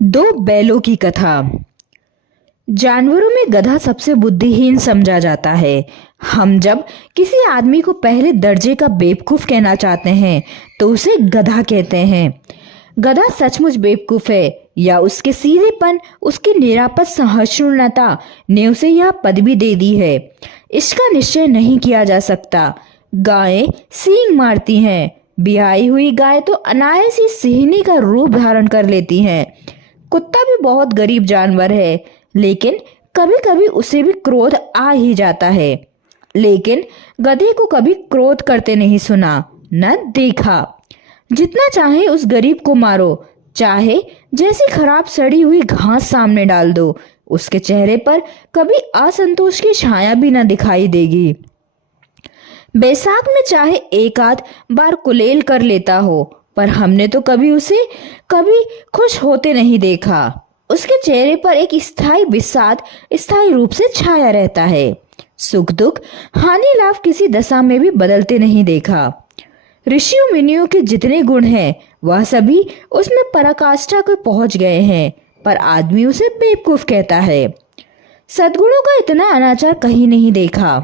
दो बैलों की कथा। जानवरों में गधा सबसे बुद्धिहीन समझा जाता है। हम जब किसी आदमी को पहले दर्जे का बेवकूफ कहना चाहते हैं तो उसे गधा कहते हैं। गधा सचमुच बेवकूफ है या उसके सीधेपन, उसकी निरापद सहिष्णुता ने उसे यह पदवी दे दी है, इसका निश्चय नहीं किया जा सकता। गायें सींग मारती हैं, ब्याही हुई गाय तो अनायास ही सिंहनी का रूप धारण कर लेती हैं। कुत्ता भी बहुत गरीब जानवर है, लेकिन कभी कभी उसे भी क्रोध आ ही जाता है। लेकिन गधे को कभी क्रोध करते नहीं सुना, न देखा। जितना चाहे उस गरीब को मारो, चाहे जैसी खराब सड़ी हुई घास सामने डाल दो, उसके चेहरे पर कभी असंतोष की छाया भी न दिखाई देगी। बैसाख में चाहे एक आध बार कुलेल कर लेता हो, पर हमने तो कभी उसे कभी खुश होते नहीं देखा। उसके चेहरे पर एक स्थायी विषाद स्थायी रूप से छाया रहता है। सुख दुख हानि लाभ किसी दशा में भी बदलते नहीं देखा। ऋषियों मुनियों के जितने गुण हैं वह सभी उसमें पराकाष्ठा को पहुंच गए हैं, पर आदमी उसे बेवकूफ कहता है। सद्गुणों का इतना अनाचार कहीं नहीं देखा।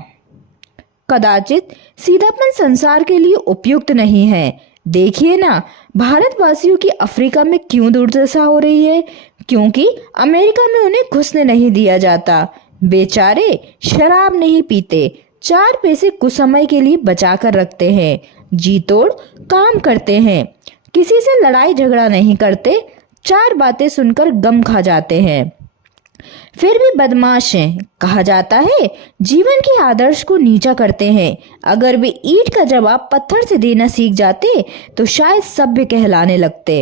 कदाचित सीधापन संसार के लिए उपयुक्त नहीं है। देखिए ना, भारतवासियों की अफ्रीका में क्यों दुर्दशा हो रही है? क्योंकि अमेरिका में उन्हें घुसने नहीं दिया जाता। बेचारे शराब नहीं पीते, 4 पैसे कुछ समय के लिए बचा कर रखते हैं, जी तोड़ काम करते हैं, किसी से लड़ाई झगड़ा नहीं करते, 4 बातें सुनकर गम खा जाते हैं, फिर भी बदमाश हैं। कहा जाता है जीवन के आदर्श को नीचा करते हैं। अगर वे ईंट का जवाब पत्थर से देना सीख जाते तो शायद सभ्य कहलाने लगते।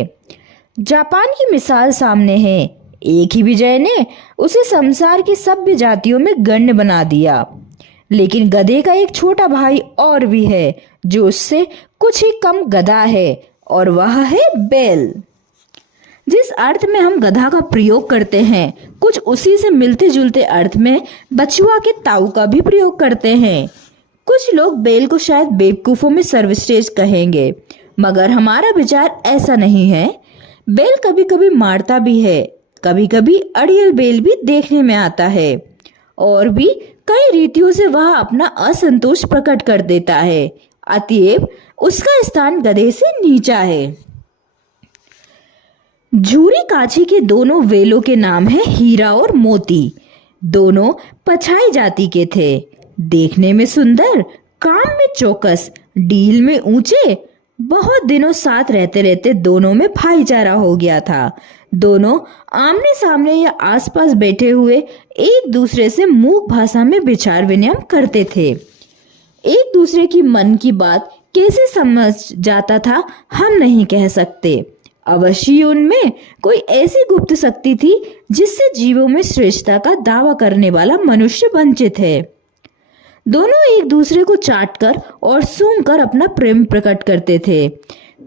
जापान की मिसाल सामने है। एक ही विजय ने उसे संसार की सभ्य जातियों में गण्य बना दिया। लेकिन गधे का एक छोटा भाई और भी है जो उससे कुछ ही कम गधा है, और वह है बैल। जिस अर्थ में हम गधा का प्रयोग करते हैं, कुछ उसी से मिलते जुलते अर्थ में बछुआ के ताऊ का भी प्रयोग करते हैं। कुछ लोग बैल को शायद बेवकूफों में सर्वश्रेष्ठ कहेंगे, मगर हमारा विचार ऐसा नहीं है। बैल कभी कभी मारता भी है, कभी कभी अड़ियल बैल भी देखने में आता है, और भी कई रीतियों से वह अपना असंतोष प्रकट कर देता है। अतएव उसका स्थान गधे से नीचा है। झूरी काछी के दोनों वेलों के नाम है हीरा और मोती। दोनों पछाई जाति के थे, देखने में सुंदर, काम में चौकस, डील में ऊंचे। बहुत दिनों साथ रहते रहते दोनों में भाईचारा हो गया था। दोनों आमने सामने या आसपास बैठे हुए एक दूसरे से मूक भाषा में विचार विनिमय करते थे। एक दूसरे की मन की बात कैसे समझ जाता था हम नहीं कह सकते। अवश्य उनमें कोई ऐसी गुप्त शक्ति थी जिससे जीवों में श्रेष्ठता का दावा करने वाला मनुष्य वंचित है। दोनों एक दूसरे को चाटकर और सूंघकर अपना प्रेम प्रकट करते थे।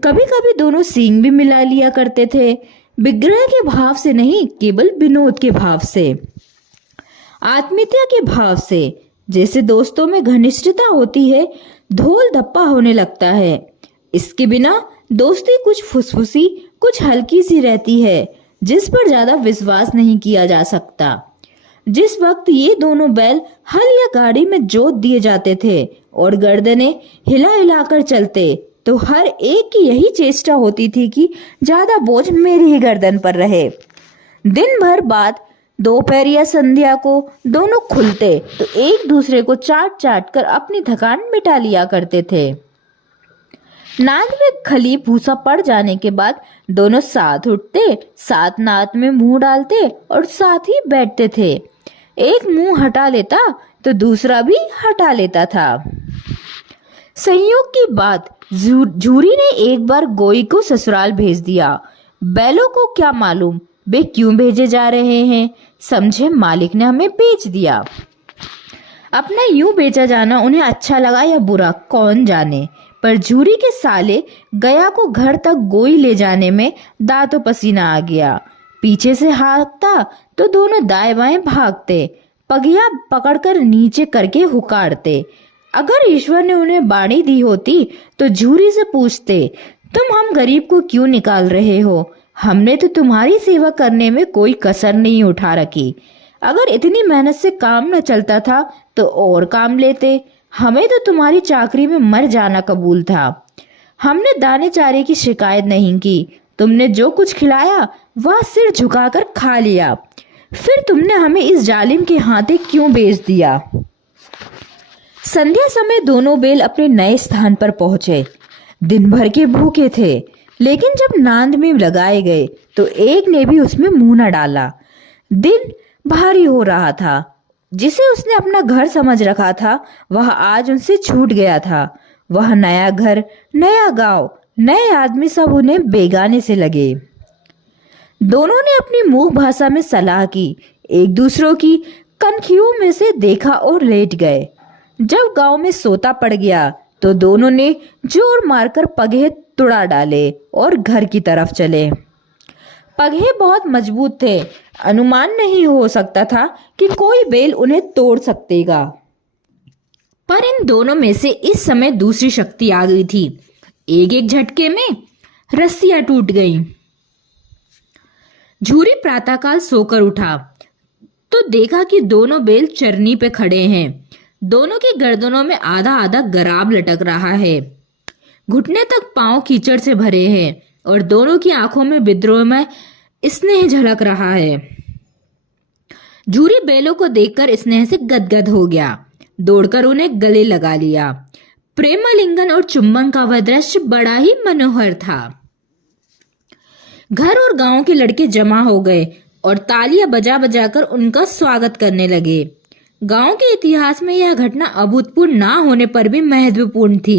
कभी कभी दोनों सींग भी मिला लिया करते थे, विग्रह के भाव से नहीं, केवल विनोद के भाव से, आत्मीयता के भाव से। जैसे दोस्तों में घनिष्ठता होती है, धोल धप्पा होने लगता है। इसके बिना दोस्ती कुछ फुसफुसी, कुछ हल्की सी रहती है, जिस पर ज्यादा विश्वास नहीं किया जा सकता। जिस वक्त ये दोनों बैल हल या गाड़ी में जोत दिए जाते थे और गर्दनें हिला हिलाकर चलते, तो हर एक की यही चेष्टा होती थी कि ज्यादा बोझ मेरी ही गर्दन पर रहे। दिन भर बाद दोपहर या संध्या को दोनों खुलते तो एक दूसरे को चाट चाट कर अपनी थकान मिटा लिया करते थे। नाद में खली भूसा पड़ जाने के बाद दोनों साथ उठते, साथ नाद में मुंह डालते और साथ ही बैठते थे। एक मुंह हटा लेता तो दूसरा भी हटा लेता था। संयोग की बात, झूरी ने एक बार गोई को ससुराल भेज दिया। बैलों को क्या मालूम वे क्यों भेजे जा रहे हैं, समझे मालिक ने हमें बेच दिया। अपना यूं बेचा जाना उन्हें अच्छा लगा या बुरा, कौन जाने, पर झूरी के साले गया को घर तक गोई ले जाने में दांतों पसीना आ गया। पीछे से हाँकता तो दोनों दाएं बाएं भागते, पगिया पकड़कर नीचे करके हुकारते। अगर ईश्वर ने उन्हें बाणी दी होती तो झूरी से पूछते, तुम हम गरीब को क्यों निकाल रहे हो? हमने तो तुम्हारी सेवा करने में कोई कसर नहीं उठा रखी। अगर इतनी मेहनत से काम न चलता था तो और काम लेते। हमें तो तुम्हारी चाकरी में मर जाना कबूल था। हमने दाने चारे की शिकायत नहीं की। तुमने जो कुछ खिलाया वह सिर झुकाकर खा लिया। फिर तुमने हमें इस जालिम के हाथे क्यों बेच दिया? संध्या समय दोनों बैल अपने नए स्थान पर पहुंचे। दिन भर के भूखे थे, लेकिन जब नांद में लगाए गए तो एक ने भी उसमें मुंह न डाला। दिन भारी हो रहा था। जिसे उसने अपना घर समझ रखा था वह आज उनसे छूट गया था। वह नया घर, नया गांव, नए आदमी सब उन्हें बेगाने से लगे। दोनों ने अपनी मूक भाषा में सलाह की, एक दूसरों की कनखियों में से देखा और लेट गए। जब गांव में सोता पड़ गया तो दोनों ने जोर मारकर पगहे तुड़ा डाले और घर की तरफ चले। पगहे बहुत मजबूत थे। अनुमान नहीं हो सकता था कि कोई बैल उन्हें तोड़ सकेगा। पर इन दोनों में से इस समय दूसरी शक्ति आ गई थी। एक एक झटके में रस्सियां टूट गईं। झूरी प्रातःकाल सोकर उठा तो देखा कि दोनों बैल चरनी पे खड़े हैं। दोनों की गर्दनों में आधा आधा गराब लटक रहा है। घुटने तक पांव कीचड़ से भरे हैं और दोनों की आंखों में विद्रोह में स्नेह झलक रहा है। झूरी बैलों को देखकर स्नेह से गदगद हो गया। दौड़कर उन्हें गले लगा लिया। प्रेमालिंगन और चुंबन का वह दृश्य बड़ा ही मनोहर था। घर और गांव के लड़के जमा हो गए और तालियां बजा बजाकर उनका स्वागत करने लगे। गांव के इतिहास में यह घटना अभूतपूर्व ना होने पर भी महत्वपूर्ण थी।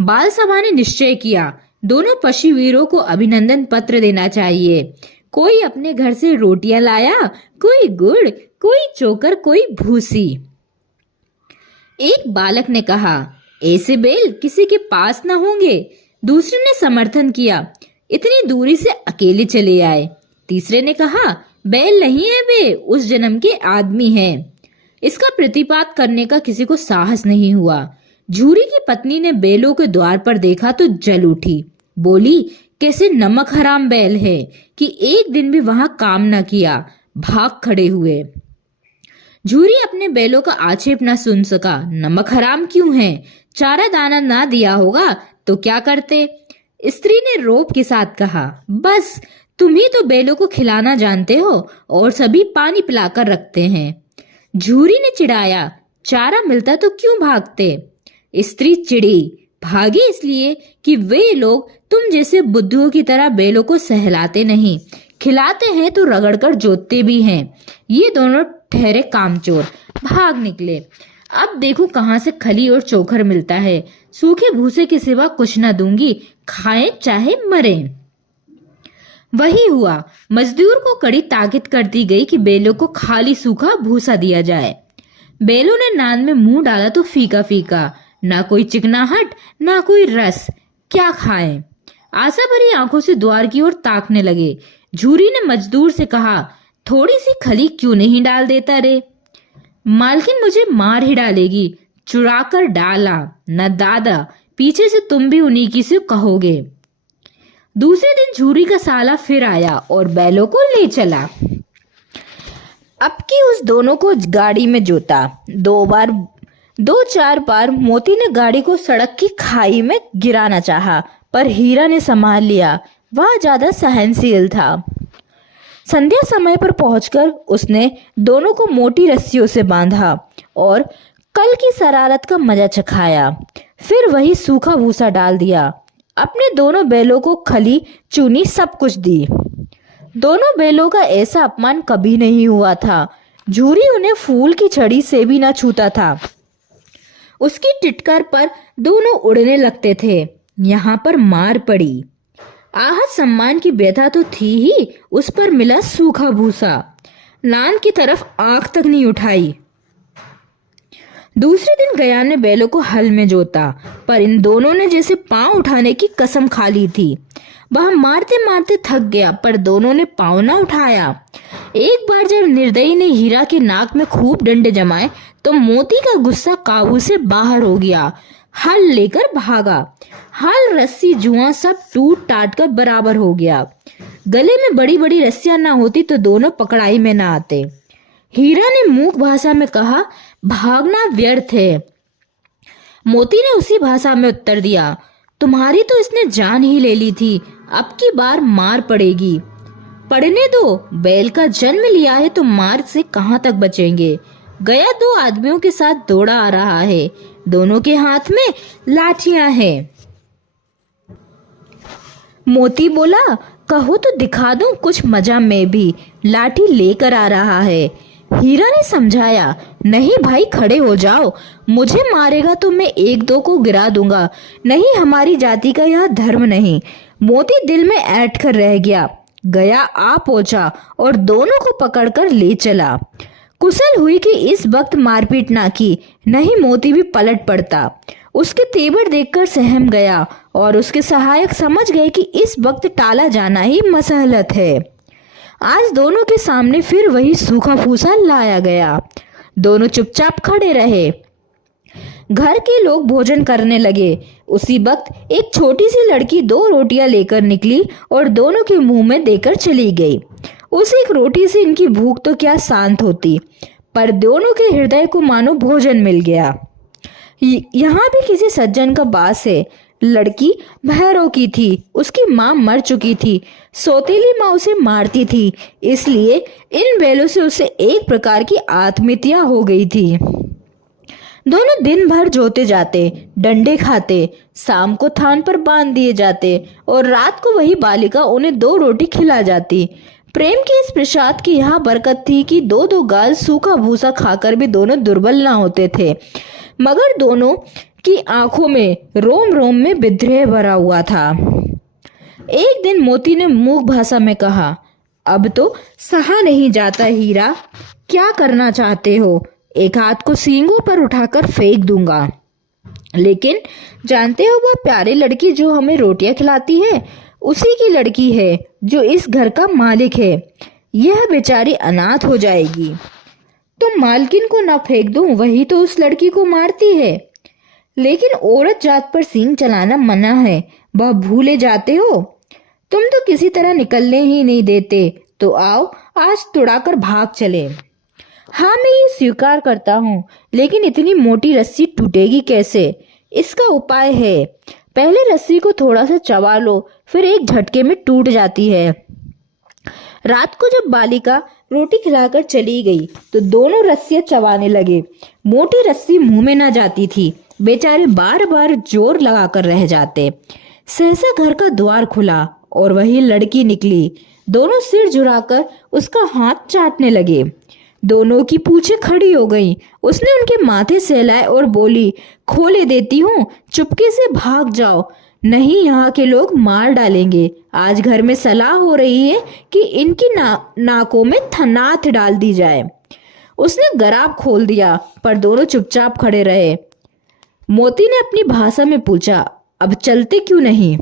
बाल सभा ने निश्चय किया, दोनों पशुवीरों को अभिनंदन पत्र देना चाहिए। कोई अपने घर से रोटियां लाया, कोई गुड़, कोई चोकर, कोई भूसी। एक बालक ने कहा, ऐसे बैल किसी के पास न होंगे। दूसरे ने समर्थन किया, इतनी दूरी से अकेले चले आए। तीसरे ने कहा, बैल नहीं है, वे उस जन्म के आदमी हैं। इसका प्रतिपात करने का किसी को साहस नहीं हुआ। झूरी की पत्नी ने बैलों के द्वार पर देखा तो जल उठी। बोली, कैसे नमक हराम बैल है कि एक दिन भी वहां काम न किया, भाग खड़े हुए। झूरी अपने बैलों का आक्षेप न सुन सका। नमक हराम क्यों है? चारा दाना ना दिया होगा तो क्या करते? स्त्री ने रोब के साथ कहा, बस तुम ही तो बैलों को खिलाना जानते हो और सभी पानी पिलाकर रखते हैं। झूरी ने चिढ़ाया, चारा मिलता तो क्यों भागते? स्त्री चिढ़ी, भागे इसलिए कि वे लोग तुम जैसे बुद्धुओं की तरह बैलों को सहलाते नहीं, खिलाते हैं तो रगड़कर जोतते भी हैं। ये दोनों ठहरे कामचोर, भाग निकले। अब देखो कहाँ से खली और चोकर मिलता है। सूखे भूसे के सिवा कुछ न दूंगी, खाएं चाहे मरें। वही हुआ। मजदूर को कड़ी ताकीद कर दी गई कि बैलों को खाली सूखा भूसा दिया जाए। बैलों ने नाद में मुंह डाला तो फीका फीका, ना कोई चिकनाहट ना कोई रस। क्या खाएं? आशा भरी आंखों से द्वार की ओर ताकने लगे। झूरी ने मजदूर से कहा, थोड़ी सी खली क्यों नहीं डाल देता रे? मालकिन मुझे मार ही डालेगी। चुरा कर डाला न दादा, पीछे से तुम भी उन्हीं की से कहोगे। दूसरे दिन झूरी का साला फिर आया और बैलों को ले चला। अब की उस दोनों को गाड़ी में जोता। दो चार बार मोती ने गाड़ी को सड़क की खाई में गिराना चाहा, पर हीरा ने संभाल लिया। वह ज्यादा सहनशील था। संध्या समय पर पहुंचकर उसने दोनों को मोटी रस्सियों से बांधा और कल की शरारत का मजा चखाया। फिर वही सूखा भूसा डाल दिया। अपने दोनों बैलों को खली, चूनी सब कुछ दी। दोनों बैलों का ऐसा अपमान कभी नहीं हुआ था। झूरी उन्हें फूल की छड़ी से भी न छूता था। उसकी टिटकर पर दोनों उड़ने लगते थे। यहाँ पर मार पड़ी। आहत सम्मान की व्यथा तो थी ही, उस पर मिला सूखा भूसा। नान की तरफ आंख तक नहीं उठाई। दूसरे दिन गया ने बैलों को हल में जोता, पर इन दोनों ने जैसे पांव उठाने की कसम खा ली थी। वह मारते मारते थक गया, पर दोनों ने पांव न उठाया। एक बार जब निर्दयी ने हीरा के नाक में खूब डंडे जमाए तो मोती का गुस्सा काबू से बाहर हो गया। हल लेकर भागा। हल, रस्सी, जुआ सब टूट टाट कर बराबर हो गया। गले में बड़ी बड़ी रस्सियां ना होती तो दोनों पकड़ाई में ना आते। हीरा ने मूक भाषा में कहा, भागना व्यर्थ है। मोती ने उसी भाषा में उत्तर दिया, तुम्हारी तो इसने जान ही ले ली थी, अब की बार मार पड़ेगी। पढ़ने दो, बैल का जन्म लिया है तो मार से कहां तक बचेंगे। गया दो आदमियों के साथ दौड़ा आ रहा है, दोनों के हाथ में लाठियां हैं। मोती बोला, कहो तो दिखा दूं कुछ मजा, मैं भी लाठी लेकर आ रहा है। हीरा ने समझाया, नहीं भाई, खड़े हो जाओ, मुझे मारेगा तो मैं एक दो को गिरा दूंगा, नहीं हमारी जाति का यह धर्म नहीं। मोती दिल में ऐंठ कर रह गया। गया आ पहुंचा और दोनों को पकड़कर ले चला। कुशल हुई कि इस वक्त मारपीट ना की, नहीं मोती भी पलट पड़ता। उसके तेवर देखकर सहम गया और उसके सहायक समझ गए कि इस वक्त टाला जाना ही मसलहत है। आज दोनों के सामने फिर वही सूखा फूसा लाया गया। दोनों चुपचाप खड़े रहे। घर के लोग भोजन करने लगे। उसी वक्त एक छोटी सी लड़की 2 रोटियां लेकर निकली और दोनों के मुंह में देकर चली गई। उस एक रोटी से इनकी भूख तो क्या शांत होती, पर दोनों के हृदय को मानो भोजन मिल गया। यहाँ भी किसी सज्जन का वास है। लड़की भैरव की थी, उसकी माँ मर चुकी थी, सौतेली माँ उसे मारती थी, इसलिए इन बैलों से उसे एक प्रकार की आत्महत्या हो गई थी। दोनों दिन भर जोते जाते, डंडे खाते, शाम को थान पर बांध दिए जाते और रात को वही बालिका उन्हें 2 रोटी खिला जाती। प्रेम के इस प्रसाद की यह बरकत थी कि 2-2 गाल सूखा भूसा खाकर भी दोनों दुर्बल ना होते थे, मगर दोनों की आंखों में रोम रोम में विद्रोह भरा हुआ था। एक दिन मोती ने मूक भाषा में कहा, अब तो सहा नहीं जाता हीरा, क्या करना चाहते हो? एक हाथ को सींगों पर उठाकर फेंक दूंगा, लेकिन जानते हो वह प्यारी लड़की जो हमें रोटियां खिलाती है उसी की लड़की है जो इस घर का मालिक है। यह बेचारी अनाथ हो जाएगी। तो मालकिन को ना फेंक दूं, वही तो उस लड़की को मारती है। लेकिन औरत जात पर सींग चलाना मना है, वह भूले जाते हो। तुम तो किसी तरह निकलने ही नहीं देते, तो आओ आज तुड़ाकर भाग चले। हाँ, मैं ये स्वीकार करता हूँ, लेकिन इतनी मोटी रस्सी टूटेगी कैसे? इसका उपाय है। पहले रस्सी को थोड़ा सा चबा लो, फिर एक झटके में टूट जाती है। रात को जब बालिका रोटी खिलाकर चली गई तो दोनों रस्सियां चबाने लगे। मोटी रस्सी मुंह में ना जाती थी, बेचारे बार बार जोर लगाकर रह जाते। सहसा घर का द्वार खुला और वही लड़की निकली। दोनों सिर झुराकर उसका हाथ चाटने लगे। दोनों की पूंछें खड़ी हो गईं। उसने उनके माथे सहलाए और बोली, खोले देती हूँ, चुपके से भाग जाओ, नहीं यहाँ के लोग मार डालेंगे। आज घर में सलाह हो रही है कि इनकी नाकों में थनाथ डाल दी जाए। उसने गराब खोल दिया, पर दोनों चुपचाप खड़े रहे। मोती ने अपनी भाषा में पूछा, अब चलते क्यों नहीं?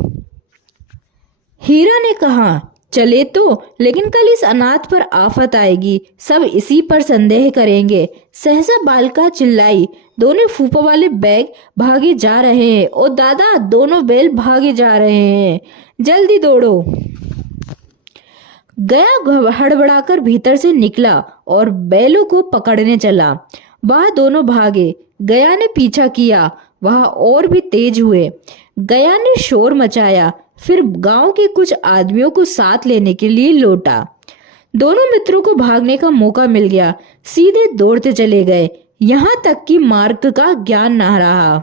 हीरा ने कहा, चले तो, लेकिन कल इस अनाथ पर आफत आएगी, सब इसी पर संदेह करेंगे। सहसा बालिका चिल्लाई, दोनों फूफा वाले बैग भागे जा रहे हैं, और दादा दोनों बैल भागे जा रहे हैं, जल्दी दौड़ो। गया हड़बड़ाकर भीतर से निकला और बैलों को पकड़ने चला। वह दोनों भागे। गया ने पीछा किया, वह और भी तेज हुए। गया ने शोर मचाया, फिर गांव के कुछ आदमियों को साथ लेने के लिए लौटा। दोनों मित्रों को भागने का मौका मिल गया, सीधे दौड़ते चले गए, यहाँ तक कि मार्ग का ज्ञान ना रहा।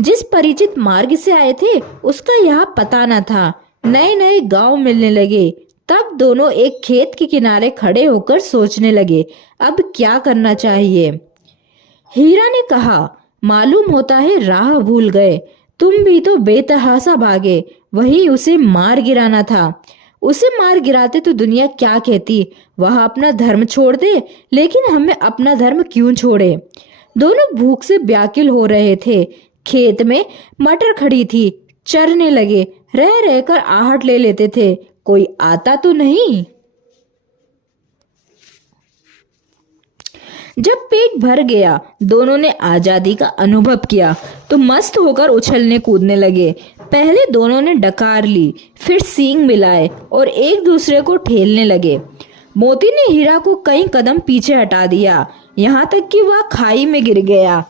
जिस परिचित मार्ग से आए थे उसका यहाँ पता न था। नए नए गांव मिलने लगे। तब दोनों एक खेत के किनारे खड़े होकर सोचने लगे, अब क्या करना चाहिए। हीरा ने कहा, मालूम होता है राह भूल गए, तुम भी तो बेतहासा भागे, वही उसे मार गिराना था। उसे मार गिराते तो दुनिया क्या कहती, वह अपना धर्म छोड़ दे, लेकिन हमें अपना धर्म क्यों छोड़े। दोनों भूख से व्याकुल हो रहे थे। खेत में मटर खड़ी थी, चरने लगे, रह रहकर आहट ले लेते थे, कोई आता तो नहीं। जब पेट भर गया, दोनों ने आजादी का अनुभव किया तो मस्त होकर उछलने कूदने लगे। पहले दोनों ने डकार ली, फिर सींग मिलाए और एक दूसरे को ठेलने लगे। मोती ने हीरा को कई कदम पीछे हटा दिया, यहाँ तक कि वह खाई में गिर गया।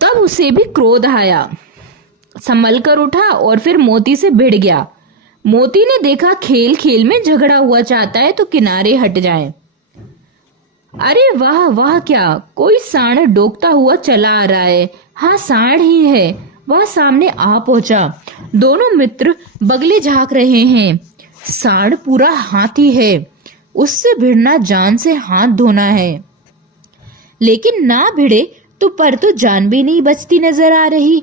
तब उसे भी क्रोध आया, संभल कर उठा और फिर मोती से भिड़ गया। मोती ने देखा खेल खेल में झगड़ा हुआ चाहता है तो किनारे हट जाए। अरे वाह वाह, क्या कोई सांड डोकता हुआ चला आ रहा है। हाँ, सांड ही है। वह सामने आ पहुंचा। दोनों मित्र बगले झांक रहे हैं। सांड पूरा हाथी है, उससे भिड़ना जान से हाथ धोना है। लेकिन ना भिड़े तो जान भी नहीं बचती नजर आ रही।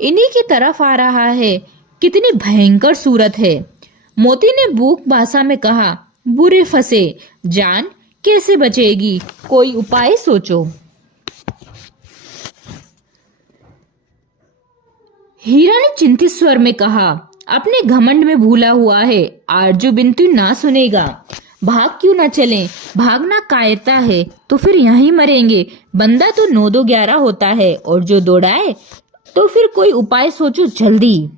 इन्हीं की तरफ आ रहा है। कितनी भयंकर सूरत है। मोती ने बूक भाषा में कहा, बुरे फंसे, जान कैसे बचेगी, कोई उपाय सोचो। हीरा ने चिंतित स्वर में कहा, अपने घमंड में भूला हुआ है, आरजू बिंतु ना सुनेगा। भाग क्यों ना चलें? भागना कायरता है तो फिर यहीं मरेंगे। बंदा तो 9-2-11 होता है और जो दौड़ाए, तो फिर कोई उपाय सोचो जल्दी।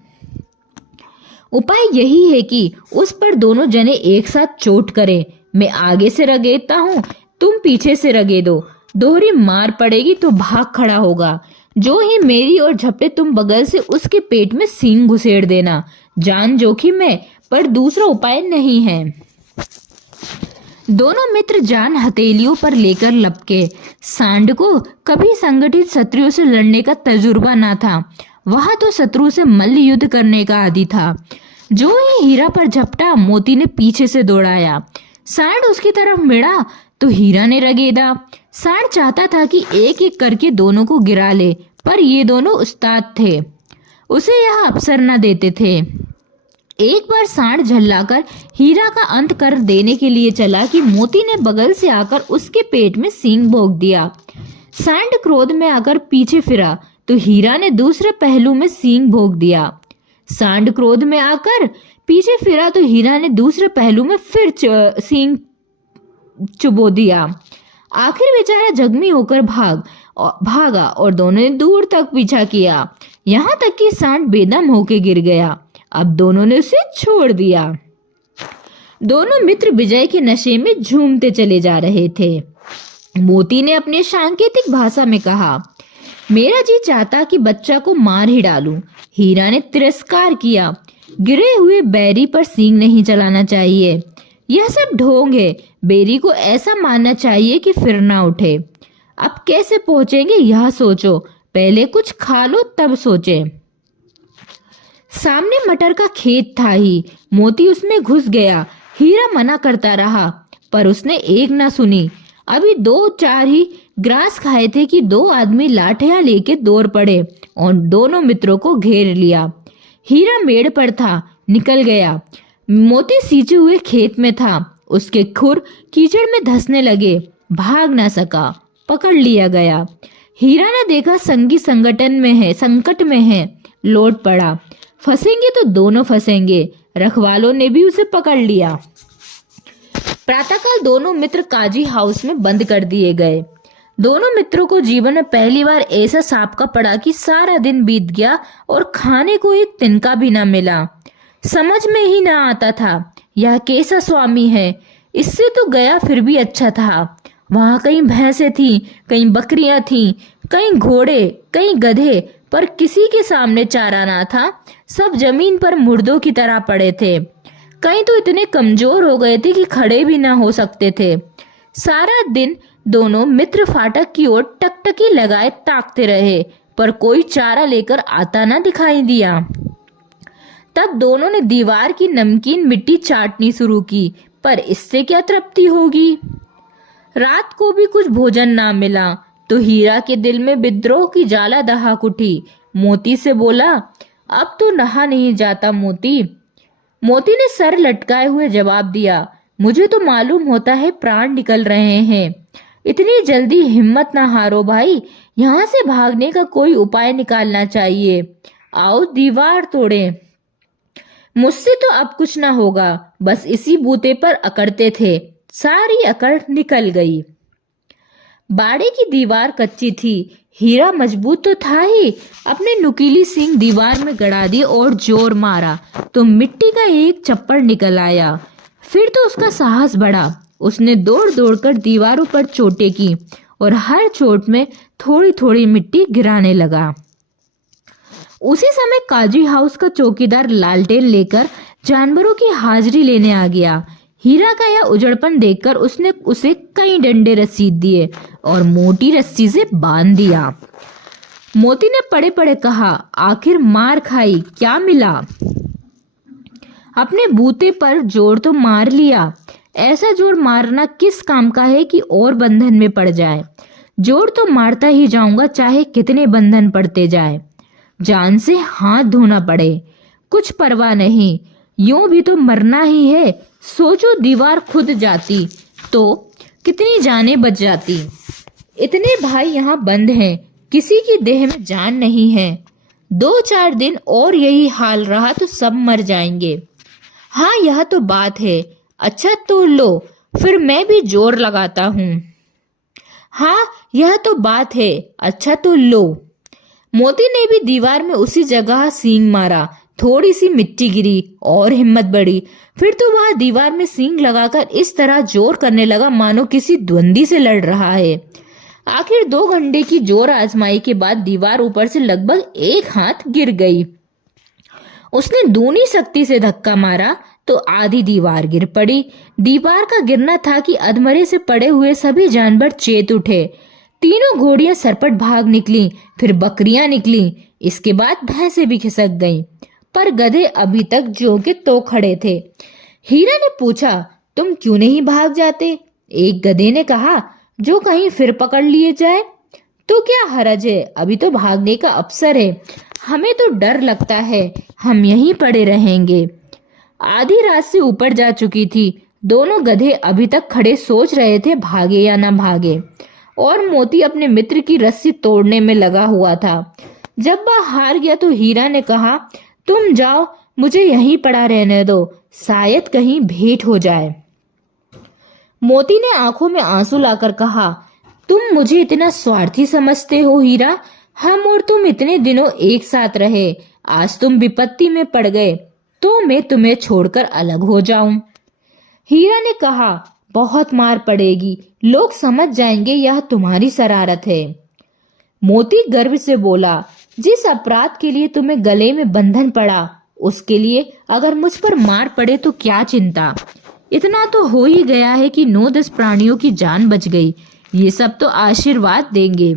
उपाय यही है कि उस पर दोनों जने एक साथ चोट करें। मैं आगे से रगेदता हूँ, तुम पीछे से रगेदो। दोहरी मार पड़ेगी तो भाग खड़ा होगा। जो ही मेरी और झपटे तुम बगल से उसके पेट में सींग घुसेड़ देना। जान जोखिम है, पर दूसरा उपाय नहीं है। दोनों मित्र जान हथेलियों पर लेकर लपके। सांड को कभी संगठित शत्रुओं से लड़ने का तजुर्बा ना था। वह तो शत्रु से मल्ल युद्ध करने का आदी था। जो ही हीरा पर झपटा, मोती ने पीछे से दौड़ाया। सांड उसकी तरफ मिड़ा तो हीरा ने रगेदा। सांड चाहता था कि एक एक करके दोनों को गिरा ले, पर ये दोनों उस्ताद थे, उसे यह अवसर न देते थे। एक बार सांड झल्लाकर हीरा का अंत कर देने के लिए चला कि मोती ने बगल से आकर उसके पेट में सींग भोंक दिया। सांड क्रोध में आकर पीछे फिरा तो हीरा ने दूसरे पहलू में सींग भोंक दिया। सांड क्रोध में आकर पीछे फिरा तो हीरा ने दूसरे पहलू में फिर सींग चुबो दिया। आखिर बेचारा जख्मी होकर भागा और दोनों ने दूर तक पीछा किया, यहाँ तक कि सांड बेदम होके गिर गया। अब दोनों ने उसे छोड़ दिया। दोनों मित्र विजय के नशे में झूमते चले जा रहे थे। मोती ने अपने सांकेतिक भाषा में कहा, मेरा जी चाहता कि बच्चा को मार ही डालूं। हीरा ने तिरस्कार किया, गिरे हुए बैरी पर सींग नहीं चलाना चाहिए। यह सब ढोंग है। बेरी को ऐसा मारना चाहिए कि फिर ना उठे। अब कैसे पहुंचेंगे यह सोचो, पहले कुछ खा लो तब सोचे। सामने मटर का खेत था ही। मोती उसमें घुस गया। हीरा मना करता रहा, पर उसने एक ना सुनी। अभी 2-4 ही ग्रास खाए थे कि 2 आदमी लाठियां लेके दौड़ पड़े और दोनों मित्रों को घेर लिया। हीरा मेड़ पर था, निकल गया। मोती सींचे हुए खेत में था। उसके खुर कीचड़ में धंसने लगे, भाग ना सका, पकड़ लिया गया। हीरा ने देखा संगी संकट में है, लौट पड़ा। फंसेंगे तो दोनों फंसेंगे। रखवालों ने भी उसे पकड़ लिया। प्रातःकाल दोनों मित्र काजी हाउस में बंद कर दिए गए। दोनों मित्रों को जीवन में पहली बार ऐसा सांप का पड़ा कि सारा दिन बीत गया और खाने को एक तिनका भी ना मिला। समझ में ही ना आता था यह कैसा स्वामी है। इससे तो गया फिर भी अच्छा था। वहां कहीं भैंसें थी, कहीं बकरियां थी, कहीं घोड़े, कहीं गधे, पर किसी के सामने चारा ना था। सब जमीन पर मुर्दों की तरह पड़े थे। कहीं तो इतने कमजोर हो गए थे कि खड़े भी ना हो सकते थे। सारा दिन दोनों मित्र फाटक की ओर टकटकी लगाए ताकते रहे, पर कोई चारा लेकर आता ना दिखाई दिया। तब दोनों ने दीवार की नमकीन मिट्टी चाटनी शुरू की, पर इससे क्या तृप्ति होगी। रात को भी कुछ भोजन ना मिला तो हीरा के दिल में विद्रोह की ज्वाला दहक उठी। मोती से बोला, अब तो नहा नहीं जाता मोती। मोती ने सर लटकाए हुए जवाब दिया, मुझे तो मालूम होता है प्राण निकल रहे हैं। इतनी जल्दी हिम्मत ना हारो भाई, यहाँ से भागने का कोई उपाय निकालना चाहिए। आओ दीवार तोड़े। मुझसे तो अब कुछ ना होगा। बस इसी बूते पर अकड़ते थे, सारी अकड़ निकल गई। बाड़े की दीवार कच्ची थी, हीरा मजबूत तो था ही। अपने नुकीली सींग दीवार में गड़ा दी और जोर मारा तो मिट्टी का एक चप्पड़ निकल आया। फिर तो उसका साहस बढ़ा। उसने दौड़ दौड़ कर दीवारों पर चोटें की और हर चोट में थोड़ी थोड़ी मिट्टी गिराने लगा। उसी समय काजी हाउस का चौकीदार लालटेन लेकर जानवरों की हाजिरी लेने आ गया। हीरा का यह उजड़पन देखकर उसने उसे कई डंडे रसीद दिए और मोटी रस्सी से बांध दिया। मोती ने पड़े पड़े कहा, आखिर मार खाई, क्या मिला? अपने बूते पर जोर तो मार लिया। ऐसा जोर मारना किस काम का है कि और बंधन में पड़ जाए। जोर तो मारता ही जाऊंगा, चाहे कितने बंधन पड़ते जाए, जान से हाथ धोना पड़े, कुछ परवाह नहीं। यूं भी तो मरना ही है। सोचो, दीवार खुद जाती तो कितनी जानें बच जाती। इतने भाई यहाँ बंद हैं, किसी की देह में जान नहीं है। 2-4 दिन और यही हाल रहा तो सब मर जाएंगे। हाँ, यह तो बात है। अच्छा तो लो, फिर मैं भी जोर लगाता हूँ। हाँ, यह तो बात है। अच्छा तो लो। मोती ने भी दीवार में उसी जगह सींग मारा। थोड़ी सी मिट्टी गिरी और हिम्मत बढ़ी। फिर तो वह दीवार में सींग लगाकर इस तरह जोर करने लगा मानो किसी द्वंद्वी से लड़ रहा है। आखिर 2 घंटे की जोर आजमाई के बाद दीवार ऊपर से लगभग 1 हाथ गिर गई। उसने दूनी शक्ति से धक्का मारा तो आधी दीवार गिर पड़ी। दीवार का गिरना था कि अधमरे से पड़े हुए सभी जानवर चेत उठे। तीनों घोड़ियां सरपट भाग निकली, फिर बकरियां निकली, इसके बाद भैंसें भी खिसक गईं। पर गधे अभी तक जो के तो खड़े थे। हीरा ने पूछा, तुम क्यों नहीं भाग जाते? एक गधे ने कहा, जो कहीं फिर पकड़ लिए जाए तो क्या हरज है, अभी तो भागने का अवसर है। हमें तो डर लगता है, हम यहीं पड़े रहेंगे। आधी रात से ऊपर जा चुकी थी। दोनों गधे अभी तक खड़े सोच रहे थे भागे या ना भागे, और मोती अपने मित्र की रस्सी तोड़ने में लगा हुआ था। जब वह हार गया तो हीरा ने कहा, तुम जाओ, मुझे यहीं पड़ा रहने दो, शायद कहीं भेंट हो जाए। मोती ने आंखों में आंसू लाकर कहा, तुम मुझे इतना स्वार्थी समझते हो हीरा? हम और तुम इतने दिनों एक साथ रहे, आज तुम विपत्ति में पड़ गए तो मैं तुम्हें छोड़कर अलग हो जाऊं? हीरा ने कहा, बहुत मार पड़ेगी, लोग समझ जाएंगे यह तुम्हारी शरारत है। मोती गर्व से बोला, जिस अपराध के लिए तुम्हें गले में बंधन पड़ा, उसके लिए अगर मुझ पर मार पड़े तो क्या चिंता। इतना तो हो ही गया है कि 9-10 प्राणियों की जान बच गई, ये सब तो आशीर्वाद देंगे।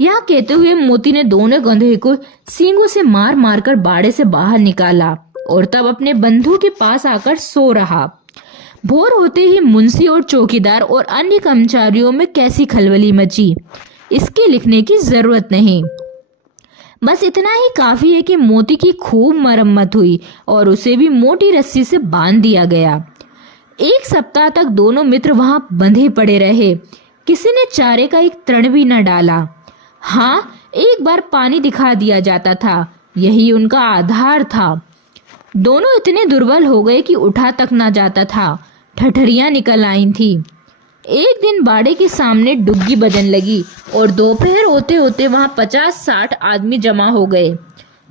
यह कहते हुए मोती ने दोनों गधे को सींगों से मार मार कर बाड़े से बाहर निकाला और तब अपने बंधु के पास आकर सो रहा। भोर होते ही मुंशी और चौकीदार और अन्य कर्मचारियों में कैसी खलबली मची, इसके लिखने की जरूरत नहीं। बस इतना ही काफी है कि मोती की खूब मरम्मत हुई और उसे भी मोटी रस्सी से बांध दिया गया। 1 सप्ताह तक दोनों मित्र वहां बंधे पड़े रहे। किसी ने चारे का एक तृण भी न डाला। हाँ, एक बार पानी दिखा दिया जाता था, यही उनका आधार था। दोनों इतने दुर्बल हो गए कि उठा तक ना जाता था। ठठरियां निकल आई थी। एक दिन बाड़े के सामने डुग्गी बजन लगी और दोपहर होते होते वहां 50-60 आदमी जमा हो गए।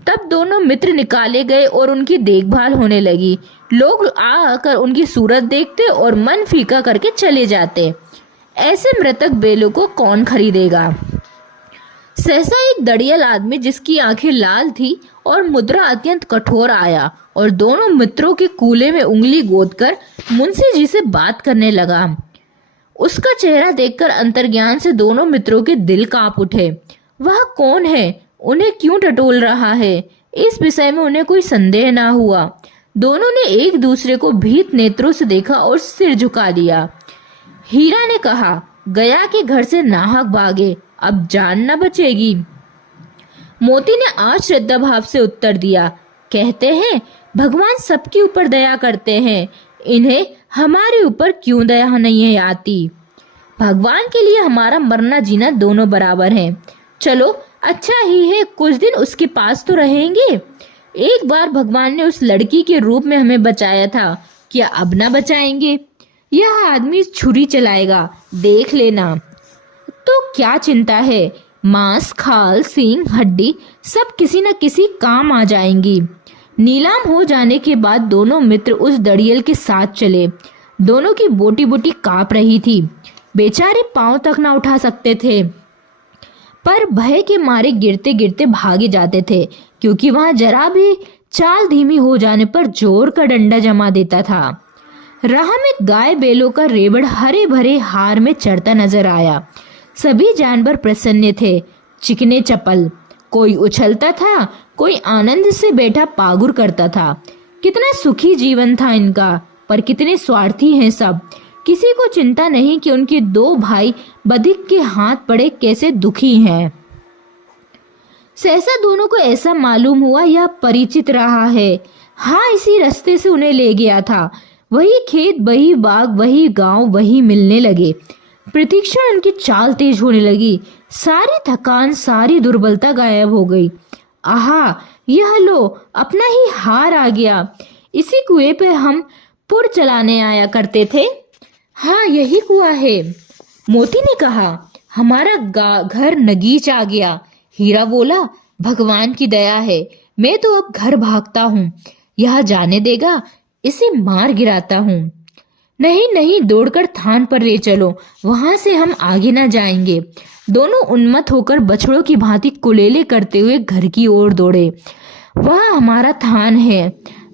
तब दोनों मित्र निकाले गए और उनकी देखभाल होने लगी। लोग आकर उनकी सूरत देखते और मन फीका करके चले जाते। ऐसे मृतक बेलों को कौन खरीदेगा। सहसा एक दड़ियल आदमी जिसकी आंखें लाल थी और मुद्रा अत्यंत कठोर आया और दोनों मित्रों के कूले में उंगली गोदकर मुंशी जी से बात करने लगा। उसका चेहरा देखकर अंतर्ज्ञान से दोनों मित्रों के दिल कांप उठे। वह कौन है, उन्हें क्यों टटोल रहा है, इस विषय में उन्हें कोई संदेह ना हुआ। दोनों ने एक दूसरे को भीत नेत्रों से देखा और सिर झुका लिया। हीरा ने कहा, गया के घर से नाहक भागे, अब जान न बचेगी। मोती ने आज श्रद्धा भाव से उत्तर दिया, कहते हैं भगवान सबके ऊपर दया करते हैं, इन्हें हमारे ऊपर क्यों दया नहीं आती। भगवान के लिए हमारा मरना जीना दोनों बराबर हैं। चलो अच्छा ही है, कुछ दिन उसके पास तो रहेंगे। एक बार भगवान ने उस लड़की के रूप में हमें बचाया था, क्या अब ना बचाएंगे? यह आदमी छुरी चलाएगा, देख लेना। तो क्या चिंता है, मांस, खाल, सींग, हड्डी सब किसी न किसी काम आ जाएंगी। नीलाम हो जाने के बाद दोनों मित्र उस दड़ियल के साथ चले। दोनों की बोटी बोटी कांप रही थी, बेचारे पांव तक ना उठा सकते थे, पर भय के मारे गिरते गिरते भागे जाते थे, क्योंकि वहां जरा भी चाल धीमी हो जाने पर जोर का डंडा जमा देता था। राह में गाय बैलों का रेवड़ हरे भरे हार में चढ़ता नजर आया। सभी जानवर प्रसन्न थे, चिकने चपल। कोई उछलता था, कोई आनंद से बैठा पागुर करता था। कितना सुखी जीवन था इनका, पर कितने स्वार्थी हैं सब। किसी को चिंता नहीं कि उनके दो भाई बधिक के हाथ पड़े कैसे दुखी हैं। सहसा दोनों को ऐसा मालूम हुआ यह परिचित रहा है। हाँ, इसी रास्ते से उन्हें ले गया था। वही खेत, वही बाग, वही गांव, वही मिलने लगे। प्रतीक्षा उनकी चाल तेज होने लगी। सारी थकान, सारी दुर्बलता गायब हो गई। आहा, यह लो, अपना ही हार आ गया। इसी कुएं पे हम पुर चलाने आया करते थे। हाँ, यही कुआं है। मोती ने कहा, हमारा घर नगीच आ गया। हीरा बोला, भगवान की दया है, मैं तो अब घर भागता हूँ। यह जाने देगा, इसे मार गिराता हूँ। नहीं नहीं, दौड़कर थान पर ले चलो, वहां से हम आगे न जाएंगे। दोनों उन्मत्त होकर बछड़ों की भांति कुलेले करते हुए घर की ओर दौड़े। वह हमारा थान है।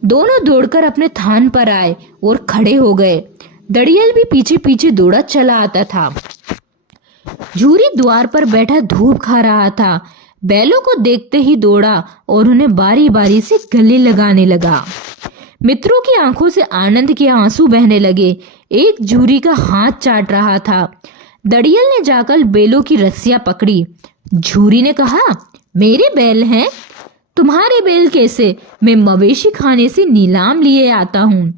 दोनों दौड़कर अपने थान पर आए और खड़े हो गए। दड़ियल भी पीछे पीछे दौड़ा चला आता था। झूरी द्वार पर बैठा धूप खा रहा था। बैलों को देखते ही दौड़ा और उन्हें बारी बारी से गले लगाने लगा। मित्रों की आंखों से आनंद के आंसू बहने लगे। एक झूरी का हाथ चाट रहा था। दड़ियल ने जाकर बैलों की रस्सियां पकड़ी। झूरी ने कहा, मेरे बैल हैं? तुम्हारे बैल कैसे? मैं मवेशी खाने से नीलाम लिए आता हूँ।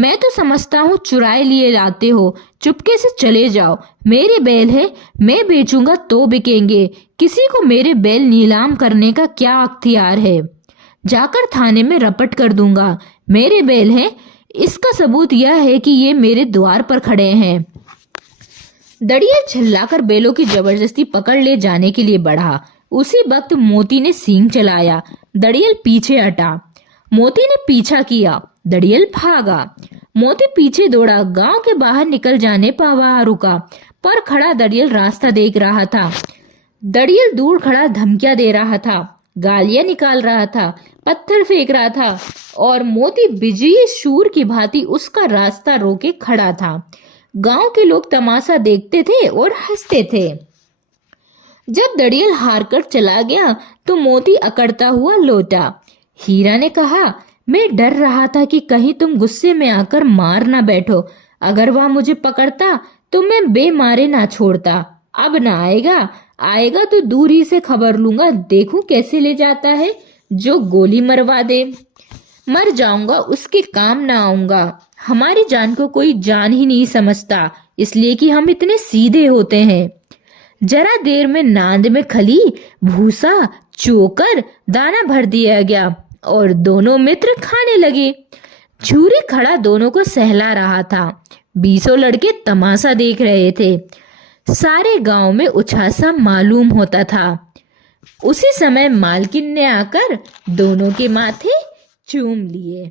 मैं तो समझता हूँ चुराए लिए लाते हो। चुपके से चले जाओ। मेरे बैल है, मैं बेचूंगा तो बिकेंगे। किसी को मेरे बैल नीलाम करने का क्या अख्तियार है? जाकर थाने में रपट कर दूंगा। मेरे बैल हैं, इसका सबूत यह है कि ये मेरे द्वार पर खड़े हैं। दड़ियल झल्लाकर बैलों की जबरदस्ती पकड़ ले जाने के लिए बढ़ा। उसी वक्त मोती ने सींग चलाया। दड़ियल पीछे हटा। मोती ने पीछा किया। दड़ियल भागा। मोती पीछे दौड़ा। गांव के बाहर निकल जाने पर वहां रुका, पर खड़ा दड़ियल रास्ता देख रहा था। दड़ियल दूर खड़ा धमकियां दे रहा था, गालियां निकाल रहा था, पत्थर फेंक रहा था, और मोती विजयी शूर की भांति उसका रास्ता रोके खड़ा था। गांव के लोग तमाशा देखते थे और हंसते थे। जब दड़ियल हार कर चला गया तो मोती अकड़ता हुआ लौटा। हीरा ने कहा, मैं डर रहा था कि कहीं तुम गुस्से में आकर मार ना बैठो। अगर वह मुझे पकड़ता तो मैं बेमारे ना छोड़ता। अब ना आएगा, आएगा तो दूर ही से खबर लूंगा, देखूं कैसे ले जाता है। जो गोली मरवा दे, मर जाऊंगा, उसके काम ना आऊंगा। हमारी जान को कोई जान ही नहीं समझता, इसलिए कि हम इतने सीधे होते हैं। जरा देर में नांद में खली, भूसा, चोकर, दाना भर दिया गया और दोनों मित्र खाने लगे। झूरी खड़ा दोनों को सहला रहा था। 20 लड़के तमाशा देख रहे थे। सारे गांव में उछासा मालूम होता था। उसी समय मालकिन ने आकर दोनों के माथे चूम लिए।